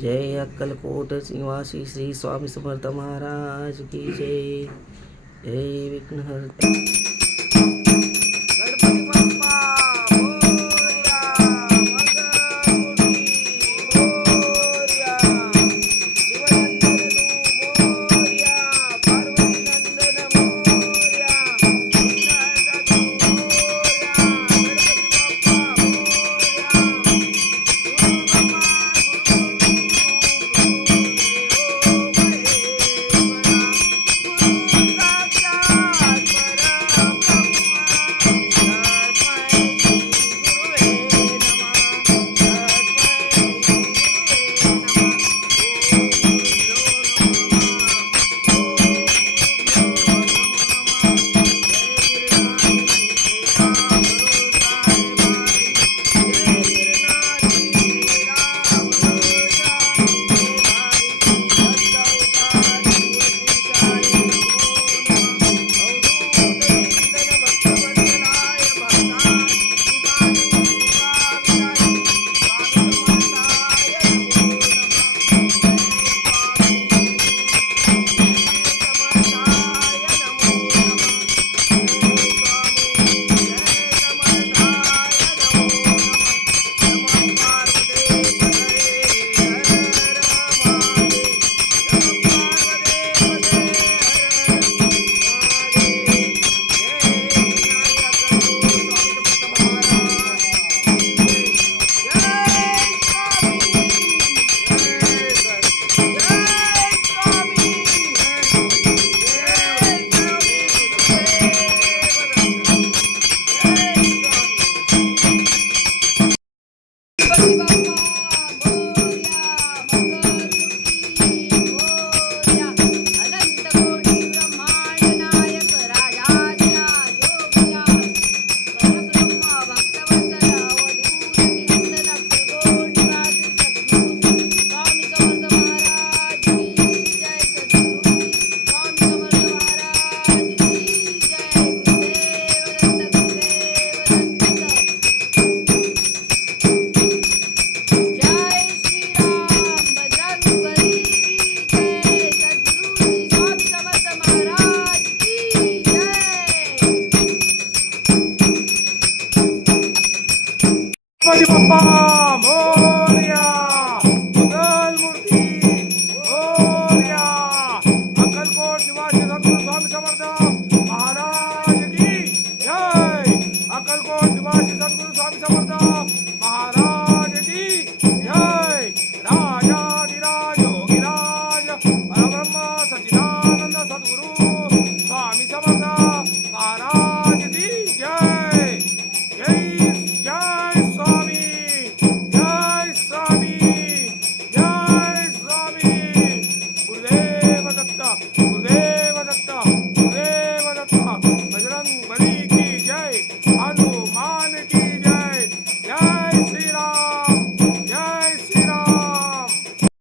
जय अक्कलकोट निवासी श्री स्वामी समर्थ महाराज की जय। जय विघ्नहर्ता गणपती बाप्पा मोरया, मंगलमूर्ती मोरया, शिवनंदन तू मोरया, पार्वती नंदन मोरया, विघ्नहर्ता तू मोरया, गणपती बाप्पा मोरया, मंगलमूर्ती मोरया, अक्कलकोट निवासी सद्गुरु स्वामी समर्थ महाराज की जय। अक्कलकोट निवासी सद्गुरु स्वामी समर्थ महाराज की जय। राजाधिराज योगीराज परब्रह्म सच्चिदानंद सद्गुरु स्वामी समर्थ